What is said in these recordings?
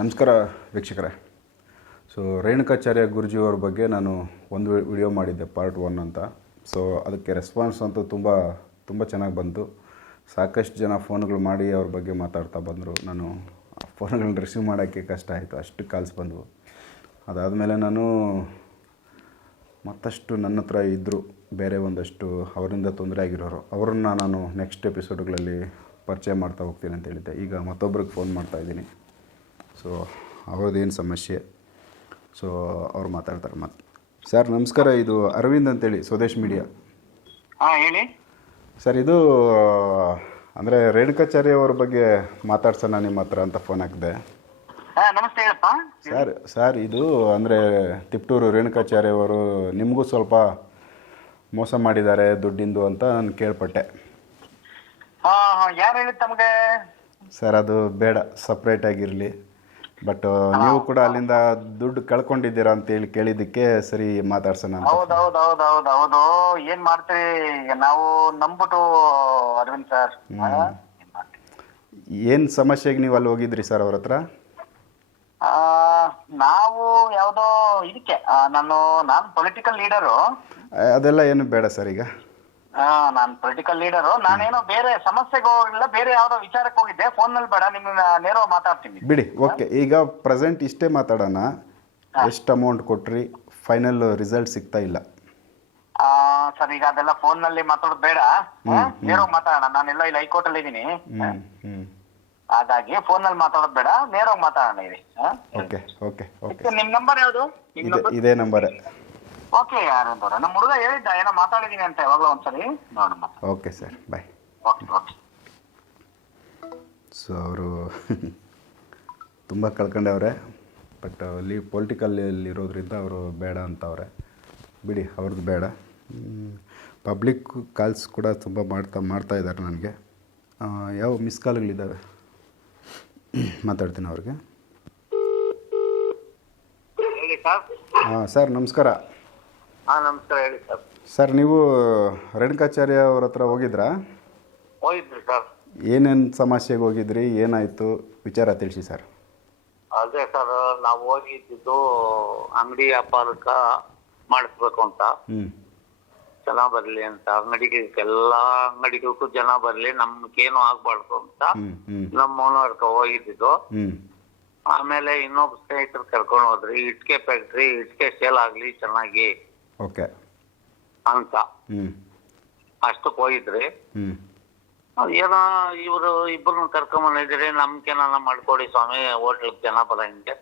ನಮಸ್ಕಾರ ವೀಕ್ಷಕರೇ. ಸೊ ರೇಣುಕಾಚಾರ್ಯ ಗುರುಜಿಯವ್ರ ಬಗ್ಗೆ ನಾನು ಒಂದು ವಿಡಿಯೋ ಮಾಡಿದ್ದೆ ಪಾರ್ಟ್ ಒನ್ ಅಂತ. ಸೊ ಅದಕ್ಕೆ ರೆಸ್ಪಾನ್ಸ್ ಅಂತೂ ತುಂಬ ತುಂಬ ಚೆನ್ನಾಗಿ ಬಂತು. ಸಾಕಷ್ಟು ಜನ ಫೋನ್ಗಳು ಮಾಡಿ ಅವ್ರ ಬಗ್ಗೆ ಮಾತಾಡ್ತಾ ಬಂದರು. ನಾನು ಫೋನ್ಗಳನ್ನ ರಿಸೀವ್ ಮಾಡೋಕ್ಕೆ ಕಷ್ಟ ಆಯಿತು, ಅಷ್ಟು ಕಾಲ್ಸ್ ಬಂದವು. ಅದಾದಮೇಲೆ ನಾನು ಮತ್ತಷ್ಟು ನನ್ನ ಹತ್ರ ಇದ್ದರು ಬೇರೆ ಒಂದಷ್ಟು ಅವರಿಂದ ತೊಂದರೆ ಆಗಿರೋರು. ಅವ್ರನ್ನ ನಾನು ನೆಕ್ಸ್ಟ್ ಎಪಿಸೋಡ್ಗಳಲ್ಲಿ ಪರಿಚಯ ಮಾಡ್ತಾ ಹೋಗ್ತೀನಿ ಅಂತ ಹೇಳಿದ್ದೆ. ಈಗ ಮತ್ತೊಬ್ರಿಗೆ ಫೋನ್ ಮಾಡ್ತಾ ಇದ್ದೀನಿ. ಸೊ ಅವ್ರದ್ದೇನು ಸಮಸ್ಯೆ? ಸೊ ಅವ್ರು ಮಾತಾಡ್ತಾರೆ ಮತ್ತೆ. ಸರ್ ನಮಸ್ಕಾರ ಇದು ಅರವಿಂದ್ ಅಂತೇಳಿ ಸ್ವದೇಶ್ ಮೀಡಿಯಾ ಹಾಂ ಹೇಳಿ. ಸರ್ ಇದು ಅಂದರೆ ರೇಣುಕಾಚಾರ್ಯ ಅವ್ರ ಬಗ್ಗೆ ಮಾತಾಡ್ಸೋಣ ನಿಮ್ಮ ಹತ್ರ ಅಂತ ಫೋನ್ ಹಾಕಿದೆ. ಹಾ ನಮಸ್ತೆ ಹೇಳಪ್ಪ. ಸರ್ ಸರ್ ಇದು ಅಂದರೆ ತಿಪ್ಟೂರು ರೇಣುಕಾಚಾರ್ಯ ಅವರು ನಿಮಗೂ ಸ್ವಲ್ಪ ಮೋಸ ಮಾಡಿದ್ದಾರೆ ದುಡ್ಡಿಂದು ಅಂತ ನಾನು ಕೇಳ್ಪಟ್ಟೆ. ಯಾರು ಹೇಳಿ ತಮಗೆ? ಸರ್ ಅದು ಬೇಡ ಸಪ್ರೇಟಾಗಿರಲಿ ಬಟ್ ನೀವು ಕೂಡ ಅಲ್ಲಿಂದ ದುಡ್ಡು ಕಳ್ಕೊಂಡಿದ್ದೀರಾ ಅಂತ ಹೇಳಿ ಕೇಳಿದ್ದಕ್ಕೆ ಸರಿ ಮಾತಾಡ್ಸೋಣ ಹೌದ್ ಹೌದ್ ಹೌದ್ ಹೌದ್ ಹೌದು. ಏನ್ ಮಾಡ್ತೀರಿ? ಈಗ ನಾವು ನಂಬಿಟ್ಟು ಅರವಿಂದ್ ಸರ್. ಏನ್ ಸಮಸ್ಯೆಗೆ ನೀವು ಅಲ್ಲಿ ಹೋಗಿದ್ರಿ ಸರ್ ಅವ್ರ ಹತ್ರ? ಆ, ನಾವು ಯಾವ್ದೋ ಇದಕ್ಕೆ ನಾನು ನಾನ್ ಪೊಲಿಟಿಕಲ್ ಲೀಡರು ಅದೆಲ್ಲ ಏನು ಬೇಡ ಸರ್ ಈಗ. ನಾನ್ ಪೊಲಿಟಿಕಲ್ ಲೀಡರು ನಾನೇನೋ ಬೇರೆ ಸಮಸ್ಯೆಗೆ ಹೋಗಿಲ್ಲ ಬೇರೆ ಯಾವ್ದೋ ವಿಚಾರಕ್ಕೆ ಹೋಗಿದ್ದೆ. ಫೋನ್ನಲ್ಲಿ ಬೇಡ ನಿಮ್ಮ ನೇರವಾಗಿ ಮಾತಾಡ್ತೀನಿ. ಬಿಡಿ ಓಕೆ. ಈಗ ಪ್ರೆಸೆಂಟ್ ಇಷ್ಟೇ ಮಾತಾಡೋಣ. ಎಷ್ಟು ಅಮೌಂಟ್ ಕೊಟ್ರಿ? ಫೈನಲ್ ರಿಸಲ್ಟ್ ಸಿಗ್ತಾ ಇಲ್ಲ. ಆ ಸರ್ ಈಗ ಅದೆಲ್ಲ ಫೋನ್ನಲ್ಲಿ ಮಾತಾಡೋದು ಬೇಡ. ನೇರವಾಗಿ ಮಾತಾಡೋಣ. ನಾನೆಲ್ಲ ಇಲ್ಲಿ ಹೈಕೋರ್ಟ್ ಅಲ್ಲಿ ಇದೀನಿ ಹ್ಞೂ ಹಾಗಾಗಿ ಫೋನ್ನಲ್ಲಿ ಮಾತಾಡೋದು ಬೇಡ. ನೇರವಾಗಿ ಮಾತಾಡೋಣ ಇರಿ ಓಕೆ ಓಕೆ ಓಕೆ. ನಿಮ್ ನಂಬರ್ ಯಾವ್ದು? ನಿಮ್ ಇದೇ ನಂಬರ್ ಇದೇ ನಂಬರೇ ಓಕೆ ಯಾರಂತವ್ರ ನಮ್ಮ ಹುಡುಗ ಹೇಳಿದ್ದ ಏನೋ ಮಾತಾಡಿದೀನಿ ಅಂತ ಯಾವಾಗಲೂ ಒಂದ್ಸರಿ ನೋಡಮ್ಮ. Okay sir bye okay okay so ಅವರು ತುಂಬ ಕಳ್ಕೊಂಡವ್ರೆ. ಬಟ್ ಅಲ್ಲಿ ಪೊಲಿಟಿಕಲ್ ಇರೋದ್ರಿಂದ ಅವರು ಬೇಡ ಅಂತವ್ರೆ. ಬಿಡಿ ಅವ್ರದ್ದು ಬೇಡ. ಪಬ್ಲಿಕ್ ಕಾಲ್ಸ್ ಕೂಡ ತುಂಬ ಮಾಡ್ತಾ ಮಾಡ್ತಾ ಇದ್ದಾರೆ ನನಗೆ. ಯಾವ ಮಿಸ್ ಕಾಲ್ಗಳಿದ್ದಾವೆ ಮಾತಾಡ್ತೀನಿ ಅವ್ರಿಗೆ. ಹಾಂ ಸರ್ ನಮಸ್ಕಾರ. ಹಾ ನಮಸ್ಕಾರ ಹೇಳಿ ಸರ್. ಸರ್ ನೀವು ರೇಣುಕಾಚಾರ್ಯ ಅವ್ರ ಹತ್ರ ಹೋಗಿದ್ರಾ? ಹೋಗಿದ್ರಿ ಸರ್. ಏನೇನು ಸಮಸ್ಯೆಗೆ ಹೋಗಿದ್ರಿ? ಏನಾಯಿತು? ವಿಚಾರ ತಿಳಿಸಿ ಸರ್. ಅದೇ ಸರ್ ನಾವು ಹೋಗಿದ್ದು ಅಂಗಡಿ ವ್ಯಾಪಾರಕ್ಕ ಮಾಡಿಸ್ಬೇಕು ಅಂತ. ಹ್ಞೂ ಜನ ಬರಲಿ ಅಂತ. ಅಂಗಡಿಗೆ ಎಲ್ಲಾ ಅಂಗಡಿಗಳಿಗೂ ಜನ ಬರಲಿ ನಮ್ಗೇನು ಆಗ್ಬಾರ್ದು ಅಂತ ಹ್ಞೂ ಹ್ಞೂ ನಮ್ಮ ಮೌನವರ್ಕ ಹೋಗಿದ್ದು ಹ್ಞೂ ಆಮೇಲೆ ಇನ್ನೊಬ್ಬ ಸ್ನೇಹಿತರು ಕರ್ಕೊಂಡು ಹೋದ್ರಿ. ಇಟ್ಕೆ ಫ್ಯಾಕ್ಟ್ರಿ ಇಟ್ಕೆ ಸೇಲ್ ಆಗ್ಲಿ ಚೆನ್ನಾಗಿ. ಓಕೆ. ಅಂತ. ಅಷ್ಟು ಅಷ್ಟಕ್ಕೆ ಹೋಗಿದ್ರಿ ಏನೋ ಇವರು ಇಬ್ಬರನ್ನ ಕರ್ಕೊಂಬಂದಿದ್ರಿ ನಮ್ಗೇನ ಮಾಡ್ಕೊಡಿ ಸ್ವಾಮಿ ಹೋಟ್ಲಿಗೆ ಜನ ಬರ ಹಿಂಗೆ.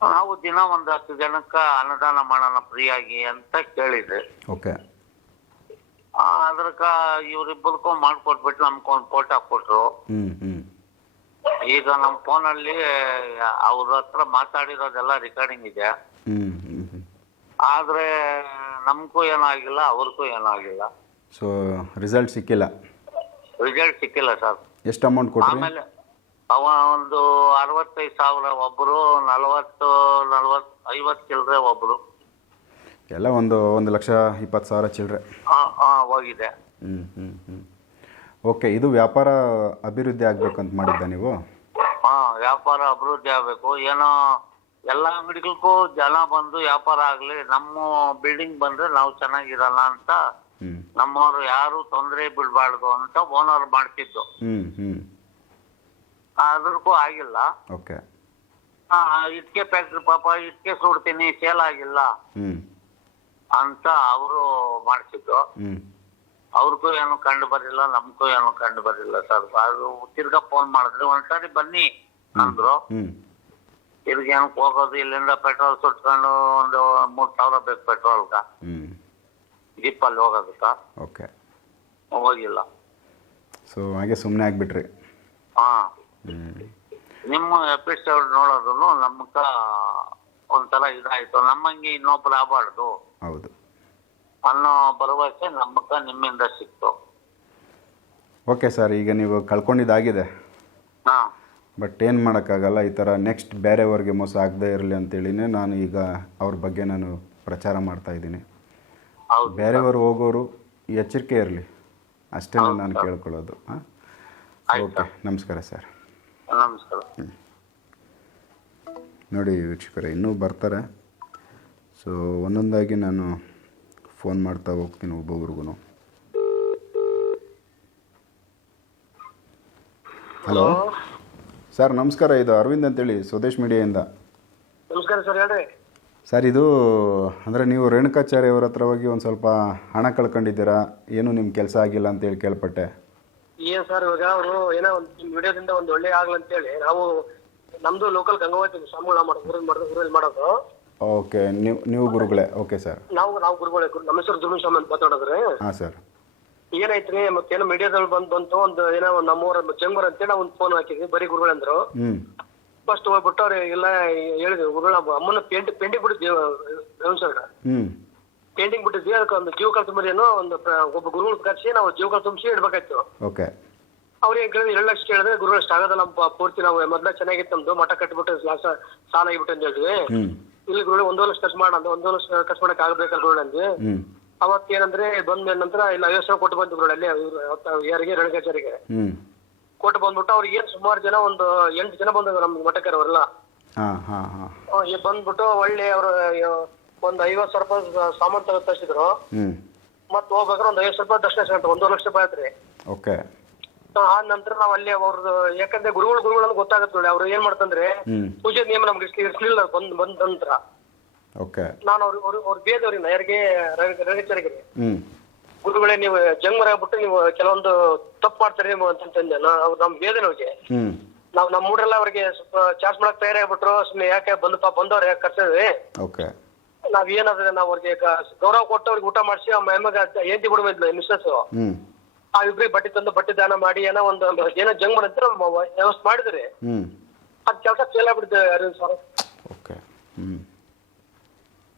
ನಾವು ದಿನ ಒಂದು ಹತ್ತು ಜನಕ್ಕ ಅನ್ನದಾನ ಮಾಡೋಣ ಫ್ರೀಯಾಗಿ ಅಂತ ಕೇಳಿದ್ರಿ ಓಕೆ. ಅದ್ರಕ್ಕ ಇವ್ರಿಬ್ಬರಿಗೂ ಮಾಡ್ಕೊಟ್ಬಿಟ್ಟು ನಮ್ಗೊಂದು ಫೋಟೋ ಕೊಟ್ರು. ಈಗ ನಮ್ ಫೋನಲ್ಲಿ ಅವ್ರ ಹತ್ರ ಮಾತಾಡಿರೋದೆಲ್ಲ ರೆಕಾರ್ಡಿಂಗ್ ಇದೆ. ಹ್ಞೂ ಆದ್ರೆ ನಮಗೂ ಏನೂ ಆಗಿಲ್ಲ ಅವ್ರಿಗೂ ಏನೂ ಆಗಿಲ್ಲ ಸೊ ರಿಸಲ್ಟ್ ಸಿಕ್ಕಿಲ್ಲ? ರಿಸಲ್ಟ್ ಸಿಕ್ಕಿಲ್ಲ ಸರ್. ಎಷ್ಟು ಅಮೌಂಟ್ ಕೊಟ್ಟು ಆಮೇಲೆ ಅವ ಒಂದು ಅರವತ್ತೈದು ಸಾವಿರ ಒಬ್ರು ನಲವತ್ತು ನಲವತ್ ಐವತ್ತು ಚಿಲ್ಲರೆ ಒಬ್ರು. ಎಲ್ಲ ಒಂದು ಒಂದು ಲಕ್ಷ ಇಪ್ಪತ್ತು ಸಾವಿರ ಚಿಲ್ಲರೆ ಆ, ಆ, ಹೋಗಿದೆ. ಹ್ಞೂ ಹ್ಞೂ ಹ್ಞೂ ಓಕೆ ಇದು ವ್ಯಾಪಾರ ಅಭಿವೃದ್ಧಿ ಆಗಬೇಕಂತ ಮಾಡಿದ್ದ ನೀವು? ಹಾಂ ವ್ಯಾಪಾರ ಅಭಿವೃದ್ಧಿ ಆಗಬೇಕು. ಏನೋ ಎಲ್ಲ ಅಂಗಡಿಗಳಿಗೂ ಜನ ಬಂದು ವ್ಯಾಪಾರ ಆಗ್ಲಿ ನಮ್ಮ ಬಿಲ್ಡಿಂಗ್ ಬಂದ್ರೆ ನಾವು ಚೆನ್ನಾಗಿರಲ್ಲ ಅಂತ ನಮ್ಮವರು ನಮ್ಮವ್ರು ಯಾರು ತೊಂದರೆ ಬಿಡಬಾರ್ದು ಅಂತ ಓನರ್ ಮಾಡ್ತಿದ್ದು. ಅದ್ರಕ್ಕೂ ಆಗಿಲ್ಲ. ಓಕೆ. ಆ, ಇಟ್ಕೆ ಫ್ಯಾಕ್ಟ್ರಿ ಪಾಪ ಇಟ್ಕೆ ಸುಡ್ತೀನಿ ಸೇಲ್ ಆಗಿಲ್ಲ. ಅಂತ ಅವರು ಮಾಡ್ತಿದ್ರು ಅವ್ರಿಗೂ ಏನು ಕಂಡು ಬರಲಿಲ್ಲ ನಮ್ಗೂ ಏನು ಕಂಡು ಬರಲಿಲ್ಲ ಸರ್. ಅದು ತಿರ್ಗಾ ಫೋನ್ ಮಾಡಿದ್ರೆ ಒಂದ್ಸರಿ ಬನ್ನಿ ಅಂದ್ರು. ಏನಕ್ಕೆ ಹೋಗೋದು ಇಲ್ಲಿಂದ ಪೆಟ್ರೋಲ್ ಸುಟ್ಕೊಂಡು ಒಂದು ಮೂರ್ ಸಾವಿರ ಬೇಕು ಪೆಟ್ರೋಲ್ಗ ಹ್ಞೂ ಅಲ್ಲಿ ಹೋಗೋದಕ್ಕ. ಓಕೆ. ಹೋಗಿಲ್ಲ. ಸೊ ಹಾಗೆ ಸುಮ್ಮನೆ ಆಗಿಬಿಟ್ರಿ. ಹಾ. ಹ್ಞೂ ನಿಮ್ಮ ಎಪಿಸೋಡ್ ನೋಡೋದು ನಮ್ಗ ಒಂಥರ ಇದಾಯ್ತು. ನಮ್ಮಂಗೆ ಇನ್ನೊಬ್ರು ಆಗಬಾರ್ದು. ಹೌದು. ಅನ್ನೋ ಭರವಸೆ ನಮ್ಮಕ್ಕ ನಿಮ್ಮಿಂದ ಸಿಕ್ತು. ಓಕೆ ಸರ್ ಈಗ ನೀವು ಕಳ್ಕೊಂಡಿದ್ದಾಗಿದೆ. ಹಾ. ಬಟ್ ಏನು ಮಾಡೋಕ್ಕಾಗಲ್ಲ ಈ ಥರ ನೆಕ್ಸ್ಟ್ ಬೇರೆಯವ್ರಿಗೆ ಮೋಸ ಆಗದೇ ಇರಲಿ ಅಂತೇಳಿನೇ ನಾನು ಈಗ ಅವ್ರ ಬಗ್ಗೆ ನಾನು ಪ್ರಚಾರ ಮಾಡ್ತಾ ಇದ್ದೀನಿ. ಬೇರೆಯವರು ಹೋಗೋರು ಎಚ್ಚರಿಕೆ ಇರಲಿ. ಅಷ್ಟೇ ನಾನು ಕೇಳ್ಕೊಳ್ಳೋದು. ಹಾಂ? ಓಕೆ ನಮಸ್ಕಾರ ಸರ್. ನಮಸ್ಕಾರ. ನೋಡಿ ವೀಕ್ಷಕರೇ ಇನ್ನೂ ಬರ್ತಾರೆ. ಸೊ ಒಂದೊಂದಾಗಿ ನಾನು ಫೋನ್ ಮಾಡ್ತಾ ಹೋಗ್ತೀನಿ ಒಬ್ಬೊಬ್ರಿಗೂ ಹಲೋ ಸರ್ ನಮಸ್ಕಾರ. ಇದು ಅರವಿಂದ್ ಅಂತೇಳಿ ಸ್ವದೇಶ್ ಮೀಡಿಯಾಯಿಂದ. ನಮಸ್ಕಾರ ಸರ್ ಹೇಳ್ರಿ. ಸರ್ ಇದು ಅಂದರೆ ನೀವು ರೇಣುಕಾಚಾರ್ಯ ಅವರ ಹತ್ರ ಹೋಗಿ ಒಂದು ಸ್ವಲ್ಪ ಹಣ ಕಳ್ಕೊಂಡಿದ್ದೀರಾ? ಏನು ನಿಮ್ಮ ಕೆಲಸ ಆಗಿಲ್ಲ ಅಂತೇಳಿ ಕೇಳ್ಪಟ್ಟೆ. ಏನ್ ಸರ್ ಇವಾಗ ಅವರು ಏನೋ ಒಂದು ವಿಡಿಯೋದಿಂದ ಒಂದು ಒಳ್ಳೆ ಆಗ್ಲಿ ಅಂತೇಳಿ ನಾವು ನಮ್ದು ಲೋಕಲ್ ಗಂಗಾವತಿ ಸ್ವಾಮಿಗಳ ಮಾಡೋದು ಊರಲ್ಲಿ ಮಾಡೋದು ಊರಲ್ಲಿ ಮಾಡೋದು. ಓಕೆ ನೀವು ನೀವು ಗುರುಗಳೇ. Okay sir. ನಾವು ನಾವು ಗುರುಗಳೇ ಗುರು- ನಮ್ಮ ಹೆಸರು ದುರ್ಮಿ ಸ್ವಾಮಿ ಅಂತ ಮಾತಾಡೋದ್ರಿ. ಹಾಂ ಸರ್. ಏನಾಯ್ತ್ರಿ ಮತ್ತೇನೋ ಮೀಡಿಯಾದಲ್ಲಿ ಬಂದ್ ಬಂತು ಒಂದು ಏನೋ ಒಂದ್ ನಮ್ಮೂರ ಜಂಗೂರ್ ಅಂತೇಳಿ ಒಂದ್ ಒಂದು ಫೋನ್ ಹಾಕಿದ್ವಿ ಬರೀ ಗುರುಗಳಂದ್ರು ಹ್ಮ್. ಫಸ್ಟ್ ಹೋಗ್ಬಿಟ್ಟು ಅವ್ರು ಎಲ್ಲ ಹೇಳಿದ್ವಿ ಗುರುಗಳ ಅಮ್ಮನ ಪೇಂಟ್ ಪೇಂಟಿಂಗ್ ಬಿಟ್ಟಿದ್ವಿ ಸರ್ ಪೇಂಟಿಂಗ್ ಬಿಟ್ಟಿದ್ವಿ ಅದಕ್ಕೆ ಒಂದು ಜೀವ ಕಲ್ ಏನೋ ಒಂದು ಪ್ರ- ಒಬ್ಬ ಗುರುಗಳು ಕರ್ಸಿ ನಾವು ಜೀವ ಕಲ್ ತುಂಬಿಸಿ ಇಡ್ಬೇಕಾಯ್ತು. ಓಕೆ. ಅವ್ರು ಏನ್ ಕೇಳಿದ್ರೆ ಎರಡು ಲಕ್ಷ ಕೇಳಿದ್ರೆ ಗುರುಗಳು ಅಷ್ಟು ಆಗೋದಲ್ಲ ನಮ್ಮ ಪೂರ್ತಿ ನಾವು ಮೊದ್ಲ ಚೆನ್ನಾಗಿತ್ತು ನಮ್ದು ಮಠ ಕಟ್ಬಿಟ್ಟು ಲಾಸ ಸಾಲ ಆಗಿಬಿಟ್ಟು ಅಂತ ಹೇಳಿದ್ವಿ. ಇಲ್ಲಿ ಗುರುಗಳು ಒಂದು ಲಕ್ಷ ಖರ್ಚು ಮಾಡ ಒಂದು ಲಕ್ಷ ಖರ್ಚು ಮಾಡಕ್ ಆಗ್ಬೇಕಲ್ಲ ಗುರುಗಳು ಅಂದ್ವಿ. ಅವತ್ತು ಏನಂದ್ರೆ ಬಂದ ನಂತರ ಇಲ್ಲ ಐವತ್ತು ಸಾವಿರ ಕೊಟ್ಟು ಬಂದು ಗುರುಗಳು ಅಲ್ಲಿ ಯಾರಿಗೆ ರಣಗಾಚಾರಿಗೆ ಕೊಟ್ಟು ಬಂದ್ಬಿಟ್ಟು ಅವ್ರಿಗೆ ಏನ್ ಸುಮಾರು ಜನ ಒಂದು ಎಂಟು ಜನ ಬಂದ್ರು ಅವರೆಲ್ಲ ಹಾಂ ಹಾಂ ಬಂದ್ಬಿಟ್ಟು ಒಳ್ಳೆ ಅವ್ರ ಒಂದ್ ಐವತ್ ಸಾವಿರ ರೂಪಾಯಿ ಸಾಮಾನು ತಗೋ ತರಿಸಿದ್ರು. ಮತ್ತೆ ಹೋಗ್ಬೇಕಾದ್ರೆ ಒಂದು ಐವತ್ ರೂಪಾಯಿ ದರ್ಶನ ಸಿಗಂತ ಒಂದೂವರೆ ಲಕ್ಷ ರೂಪಾಯಿ ಆಯ್ತ್ರಿ ಓಕೆ. ಆ ನಂತರ ನಾವ್ ಅಲ್ಲಿ ಅವ್ರದ್ದು ಯಾಕಂದ್ರೆ ಗುರುಗಳು ಗುರುಗಳು ಗೊತ್ತಾಗತ್ತೆ ನೋಡಿ ಅವ್ರು ಏನ್ ಮಾಡ್ತಂದ್ರೆ ಪೂಜೆ ನಿಯಮ ನಮ್ಗೆ ಇರ್ಲಿ- ಇರ್ಲಿಲ್ಲ ಬಂದ್ ಬಂದ ನಂತರ. ಓಕೆ. ನಾನು ಅವ್ರು ಅವ್ರು ಅವ್ರು ಬೇದವ್ರಿ ಯಾರಿಗೆ ರಣಚರಿಗೆ ಗುರುಗಳೇ ನೀವು ಜಂಗಮರ ಆಗ್ಬಿಟ್ಟು ನೀವು ಕೆಲವೊಂದು ತಪ್ಪು ಮಾಡ್ತಾರೆ ನೀವು ಅಂತಂದೆ ನಾ ಅವ್ರು ನಮ್ ಬೇದನವ್ರಿಗೆ ನಾವು ನಮ್ಮ ಊರೆಲ್ಲ ಅವ್ರಿಗೆ ಸ್ವಲ್ಪ ಚಾರ್ಜ್ ಮಾಡಕ್ ತಯಾರಾಗ್ಬಿಟ್ರು ಸುಮ್ಮನೆ ಯಾಕೆ ಬಂದಪ್ಪ ಪಾಪ ಬಂದವ್ರು ಯಾಕೆ ಕರ್ಸಿದ್ವಿ ಓಕೆ. ನಾವ್ ಏನಾದ್ರೆ ನಾವ್ ಅವ್ರಿಗೆ ಗ- ಗೌರವ ಕೊಟ್ಟು ಅವ್ರಿಗೆ ಊಟ ಮಾಡಿಸಿ ಅವ್ ಎಮ್ಮಗ ಏಂತಿ ಬಿಡುವ ಮಿಸ್ಸಸ್ ಹ್ಞೂ ಆ ಇಬ್ರಿಗೆ ಬಟ್ಟೆ ತಂದು ಬಟ್ಟೆ ದಾನ ಮಾಡಿ ಏನೋ ಒಂದು ಏನೋ ಜಂಗ್ ಮಾಡಿದ್ರೆ ವ್ಯವಸ್ಥೆ ಮಾಡಿದ್ರಿ. ಹ್ಞೂ ಅದ್ ಕೆಲಸ ಫೇಲ್ ಆಗ್ಬಿಡ್ತೇವೆ ಅರವಿಂದ್ ಸರ್. ಓಕೆ.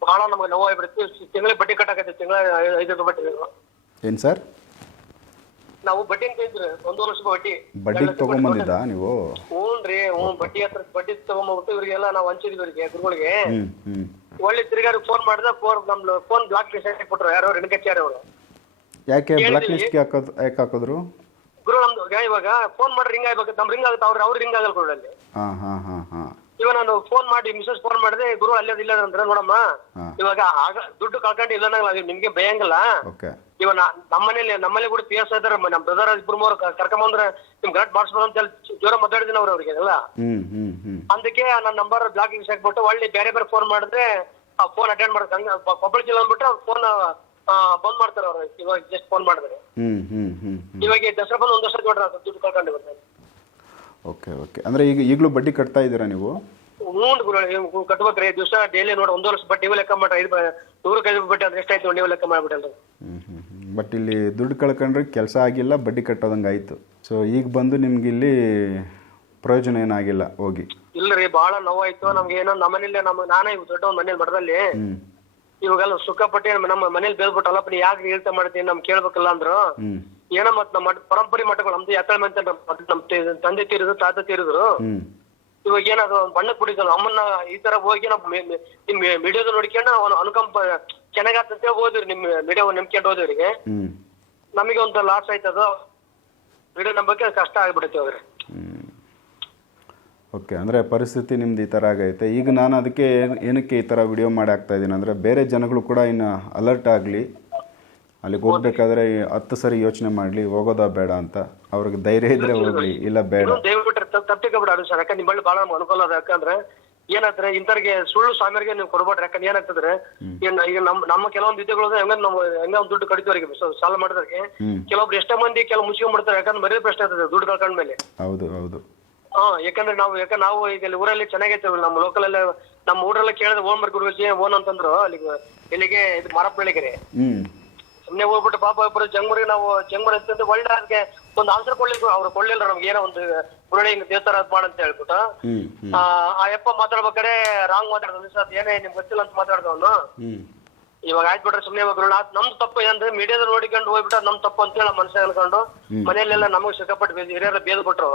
ಬಹಳ ನಮಗೆ ನೋವು ಆಗ್ಬಿಡುತ್ತೆ. ತಿಂಗಳ ಬಡ್ಡಿ ಕಟ್ಟಾಕತ್ತೆ ತಿಂಗಳ ಐದು ಬಡ್ಡಿ. ಏನು ಸರ್? ನಾವು ಬಡ್ಡಿ ಅಂತ ಇದ್ರಿ ಒಂದು ವರ್ಷ ಬಡ್ಡಿ. ಬಡ್ಡಿಗೆ ತಗೊಂಡ್ಬಂದಿದ್ದ ನೀವು? ಹ್ಞೂನ್ರಿ ಹ್ಞೂ ಬಡ್ಡಿ ಹತ್ರ ಬಡ್ಡಿ ತಗೊಂಡ್ಬಿಟ್ಟು ಇವರಿಗೆಲ್ಲ ನಾವು ಹಂಚಿದ್ವಿ ಇವರಿಗೆ ಗುರುಗಳಿಗೆ ಒಳ್ಳೆ ತಿರುಗಾರಿ ಫೋನ್ ಮಾಡಿದ್ರೆ ಫೋನ್ ನಮ್ ಫೋನ್ ಬ್ಲಾಕ್ ಲಿಸ್ಟ್ ಹಾಕ್ಬಿಟ್ರು ಯಾರೋ ರೆಣಕಚ್ಚಾರಿ ಅವರು. ಯಾಕೆ ಬ್ಲಾಕ್ ಲಿಸ್ಟ್ಗೆ ಹಾಕೋದು ಯಾಕೆ ಹಾಕಿದ್ರು? ಗುರು ನಮ್ದು ಇವಾಗ ಫೋನ್ ಮಾಡಿ ರಿಂಗ್ ಆಗ್ಬೇಕು. ನಮ್ ರಿಂಗ್ ಆಗುತ್ತೆ. ಅವ್ರು ಅವ್ರು ರಿಂಗ್ ಆಗಲ್ಲ ಗುರು ಅಲ್ಲಿ ಹಾ ಹಾ ಹಾ ಹಾಂ. ಇವಾಗ ನಾನು ಫೋನ್ ಮಾಡಿ ಮಿಸ್ಸಸ್ ಫೋನ್ ಮಾಡಿದೆ ಗುರು ಅಲ್ಲೇ ಇಲ್ಲ ಅಂದ್ರೆ ನೋಡಮ್ಮ. ಹಾ. ಇವಾಗ ಆಗ ದುಡ್ಡು ಕಳ್ಕೊಂಡು ಇಲ್ಲ ಅನ್ನಂಗಿಲ್ಲ ನಿಮ್ಗೆ ಭಯಂಗಿಲ್ಲ ಓಕೆ. ಇವಾಗ ನಮ್ಮನೇಲಿ ನಮ್ಮಲ್ಲಿ ಕೂಡ ಪಿ ಎಸ್ ಇದಾರೆ ನಮ್ಮ ಬ್ರದರ್ ಇಬ್ರು ಮೂರು ಕರ್ಕೊಂಬಂದ್ರೆ ನಿಮ್ ಗಟ್ ಮಾಡಿಸ್ಬೋದು ಅಂತ ಹೇಳಿ ಜೋರ ಮಾತಾಡಿದ್ದೀನಿ ಅವ್ರು ಅವ್ರಿಗೆ ಎಲ್ಲ ಹ್ಞೂ ಅದಕ್ಕೆ ನನ್ನ ನಂಬರ್ ಬ್ಲಾಕ್ ಹಾಕ್ಬಿಟ್ಟು ಒಳ್ಳೆ ಬೇರೆ ಬೇರೆ ಫೋನ್ ಮಾಡಿದ್ರೆ ಆ ಫೋನ್ ಅಟೆಂಡ್ ಮಾಡೋದು ಹಂಗ ಕೊಪ್ಪಳ ಜಿಲ್ಲೆ ಅಂದ್ಬಿಟ್ಟು ಫೋನ್ ಬಂದ್ ಮಾಡ್ತಾರೆ ಅವ್ರು. ಇವಾಗ ಜಸ್ಟ್ ಫೋನ್ ಮಾಡಿದ್ರೆ. ಇವಾಗ ಈ ದಸರಾ ಬಂದು ಒಂದ್ ವರ್ಷ ನೋಡ್ರಿ ದುಡ್ಡು ಕಳ್ಕೊಂಡು ಬರ್ತಾರೆ ಓಕೆ ಓಕೆ. ಅಂದರೆ ಈಗ ಈಗಲೂ ಬಡ್ಡಿ ಕಟ್ತಾ ಇದ್ದೀರಾ ನೀವು? ಹ್ಞೂ ಗುರು ಕಟ್ಬೇಕ್ರಿ. ದಿವಸ ಡೈಲಿ ನೋಡಿ ಒಂದು ವರ್ಷ ಬಟ್ ನೀವು ಲೆಕ್ಕ ಮಾಡ್ರಿ. ಐದು ನೂರಕ್ಕೆ ಐದು ಬಡ್ಡಿ ಅಂದ್ರೆ ಎಷ್ಟಾಯ್ತು ನೀವು ಲೆಕ್ಕ ಮಾಡ್ಬಿಟ್ಟಲ್ರಿ? ಹ್ಞೂ ಹ್ಞೂ ಬಟ್ ಇಲ್ಲಿ ದುಡ್ಡು ಕಳ್ಕೊಂಡ್ರೆ ಕೆಲಸ ಆಗಿಲ್ಲ ಬಡ್ಡಿ ಕಟ್ಟೋದಂಗೆ ಆಯಿತು. ಸೊ ಈಗ ಬಂದು ನಿಮ್ಗೆ ಇಲ್ಲಿ ಪ್ರಯೋಜನ ಏನಾಗಿಲ್ಲ ಹೋಗಿ. ಇಲ್ರಿ ಬಹಳ ನೋವಾಯ್ತು. ನಮ್ಗೆ ಏನೋ ನಮ್ಮನೇಲಿ ನಮ್ಮ ನಾನೇ ಇವ್ ದೊಡ್ಡ ಒಂದು ಮನೇಲಿ ಹ್ಞೂ ಇವಾಗೆಲ್ಲ ಸುಖಪಟ್ಟಿ ನಮ್ಮ ಮನೇಲಿ ಬೇಲ್ಬಿಟ್ಟು ಅಲ್ಲಪ್ಪ ನೀ ಯಾಕೆ ಹೇಳ್ತಾ ಮಾಡ್ತೀನಿ ನಮ್ಗೆ ಕೇಳ್ಬೇಕಲ್ಲ ಅಂದ್ರು. ಹ್ಞೂ ಏನೋ ಮತ್ ನಮ್ಮ ಮಠ- ಪರಂಪರೆ ಮಠಗಳು ನಮ್ದು ಯಾಕಳ ಮಂತ ನಮ್ ತಂದೆ ತೀರಿದ್ರು ತಾತ ತೀರಿದ್ರು. ಇವಾಗ ಏನಾದ್ರು ಒಂದ್ ಬಣ್ಣ ಬಿಡಿದ್ರು ಅಮ್ಮನ್ನ ಈ ತರ ಹೋಗಿ ನಾವು ನಿಮ್ ವಿಡಿಯೋದ ನೋಡ್ಕೊಂಡು ಅವನು ಅನುಕಂಪ ಚೆನ್ನಾಗತ್ತಂತ ಹೋದ್ರಿ ನಿಮ್ ವಿಡಿಯೋ ನಂಬ್ಕೊಂಡು ಹೋದ್ರಿಗೆ ಹ್ಞೂ ನಮಗೆ ಒಂದ್ ಲಾಸ್ ಆಯ್ತದ ವಿಡಿಯೋ ನಂಬಕ್ಕೆ ಕಷ್ಟ ಆಗ್ಬಿಡುತ್ತೆ ಅವ್ರಿ ಓಕೆ ಅಂದರೆ ಪರಿಸ್ಥಿತಿ ನಿಮ್ದು ಈ ಥರ ಆಗೈತೆ. ಈಗ ನಾನು ಅದಕ್ಕೆ ಏನಕ್ಕೆ ಈ ಥರ ವಿಡಿಯೋ ಮಾಡಿ ಹಾಕ್ತಾ ಇದ್ದೀನಿ ಅಂದರೆ ಬೇರೆ ಜನಗಳು ಕೂಡ ಇನ್ನು ಅಲರ್ಟ್ ಆಗಲಿ. ಅಲ್ಲಿಗೆ ಹೋಗ್ಬೇಕಾದ್ರೆ ಹತ್ತು ಸರಿ ಯೋಚನೆ ಮಾಡ್ಲಿ ಹೋಗೋದಾ ಬೇಡ ಅಂತ. ಅವ್ರಿಗೆ ಧೈರ್ಯ ಇದ್ರೆ ಹೋಗ್ಲಿ ಇಲ್ಲ. ಬೇಡ. ದಯವಿಟ್ಟು ತಪ್ಪಿಕೊಬಿಡ ಸರ್. ಯಾಕಂದ್ರೆ ನಿಮ್ಮಲ್ಲಿ ಬಹಳ ಅನುಕೂಲ ಅದ. ಯಾಕಂದ್ರೆ ಏನಾದ್ರೆ ಇಂಥವ್ರಿಗೆ ಸುಳ್ಳು ಸ್ವಾಮಿಯರಿಗೆ ನೀವು ಕೊಡ್ಬೇಡ್ರಿ ಯಾಕಂದ್ರೆ ಏನಾಗ್ತದ್ರೆ ಏನ್ ಈಗ ನಮ್ಮ ನಮ್ಮ ಕೆಲವೊಂದು ವಿದ್ಯೆಗಳು ಹೆಂಗ ನಾವು ಹೆಂಗ ಒಂದು ದುಡ್ಡು ಕಡಿತವ್ರಿಗೆ ಸಾಲ ಮಾಡಿದ್ರೆ ಕೆಲವೊಬ್ರು ಎಷ್ಟೋ ಮಂದಿ ಕೆಲವು ಮುಚ್ಕೊಂಡ್ಬಿಡ್ತಾರೆ ಯಾಕಂದ್ರೆ ಮರ್ಯಾದೆ ಪ್ರಶ್ನೆ ಆಗ್ತದೆ ದುಡ್ಡು ಕಳ್ಕೊಂಡ್ಮೇಲೆ ಹೌದು ಹೌದು. ಹಾ ಯಾಕಂದ್ರೆ ನಾವು ಯಾಕಂದ್ರೆ ನಾವು ಈಗ ಊರಲ್ಲಿ ಚೆನ್ನಾಗೈತೆ ನಮ್ಮ ಲೋಕಲ್ ಎಲ್ಲ ನಮ್ಮ ಊರೆಲ್ಲ ಕೇಳಿದ್ರೆ ಓನ್ ಬರ್ಗುರು ಓನ್ ಅಂತಂದ್ರು ಅಲ್ಲಿಗೆ ಇಲ್ಲಿಗೆ ಇದು ಮಾರಪ್ಪ ಸುಮ್ನೆ ಹೋಗ್ಬಿಟ್ಟು ಪಾಪ ಇಬ್ಬರು ಜಂಗ್ಮರಿಗೆ ನಾವು ಜಂಗ್ಮರಿ ಅಂತ ಒಳ್ಳೆ ಅದಕ್ಕೆ ಒಂದು ಆನ್ಸರ್ ಕೊಡ್ಲಿಲ್ಲ ಅವ್ರು ಕೊಡ್ಲಿಲ್ಲ ನಮ್ಗೆ ಏನೋ ಒಂದು ಗುರುಳಿ ಹಿಂಗ್ ದೇವಸ್ಥಾನ ಅದ್ ಮಾಡಂತ ಹೇಳ್ಬಿಟ್ಟು. ಆ ಯಪ್ಪ ಮಾತಾಡ್ಬೇಕಾದ್ರೆ ರಾಂಗ್ ಮಾತಾಡ್ದ ಸರ್ ಏನೇ ನಿಮ್ಗೆ ಗೊತ್ತಿಲ್ಲ ಅಂತ ಮಾತಾಡ್ದವನು ಅವನು? ಇವಾಗ ಆಯ್ತು ಬಿಟ್ರೆ ಸುಮ್ನೆ ಇವಾಗ ನಮ್ ತಪ್ಪು ಏನಂದ್ರೆ ಮೀಡಿಯಾದ ನೋಡಿಕೊಂಡು ಹೋಗ್ಬಿಟ್ಟು ನಮ್ ತಪ್ಪು ಅಂತ ಹೇಳಿ ಮನಸ್ಸು ಅನ್ಕೊಂಡು ಮನೆಯಲ್ಲೆಲ್ಲ ನಮಗೆ ಸಿಕ್ಕಾಪಟ್ಟು ಹಿರಿಯರ ಬೇದ್ ಬಿಟ್ರು.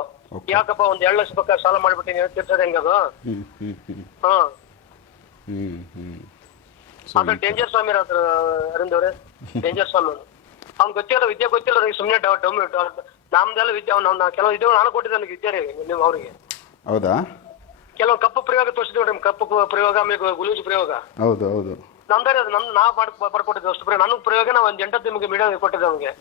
ಯಾಕಪ್ಪ ಒಂದ್ ಎರಡ್ ಲಕ್ಷ ರೂಪಾಯಿ ಸಾಲ ಮಾಡ್ಬಿಟ್ಟಿನಿ ತೀರ್ಸೋದು ಹೆಂಗದು ಹ್ಞೂ ಅದ್ರ ಡೇಂಜರ್ ಸ್ವಾಮಿ ಅದ್ರ ಅರವಿಂದ್ ಅವ್ರೆ. ಡೇಂಜರ್ ಸ್ವಾಮಿ ಅವ್ನ್ ಗೊತ್ತಿಲ್ಲ ವಿದ್ಯೆ ಗೊತ್ತಿಲ್ಲ ಅವ್ರಿಗೆ ಸುಮ್ನೆ ಡೌ ನಮ್ದೆಲ್ಲ ವಿದ್ಯೆ ಅವ್ನು ಕೆಲವು ವಿದ್ಯೆಗಳು ನಾನು ಕೊಟ್ಟಿದ್ದೆ ನನಗೆ ವಿದ್ಯೆ ರೀ ನೀವು ಅವ್ರಿಗೆ. ಹೌದಾ? ಕೆಲವು ಕಪ್ಪು ಪ್ರಯೋಗ ತೋರಿಸಿದ್ವಿ ನೋಡ್ರಿ ಕಪ್ಪು ಪ್ರಯೋಗ ಆಮೇಲೆ ಗುಲೂಜ್ ಪ್ರಯೋಗ. ಹೌದು ಹೌದು. ನಮ್ದಾರೆ ಅದು ನಮ್ ನಾ ಪಡ್ಕೊಟ್ಟಿದ್ದೆ ಬರ್ಕೊಟ್ಟಿದ್ದೆ ಅಷ್ಟು ಪ್ರಯೋಗ. ಪ್ರಯೋಗ ನಾವು ಒಂದು ಎಂಟತ್ತು ನಿಮಗೆ ಮೀಡಿಯಾ ಕೊಟ್ಟಿದ್ದೆ ನಮಗೆ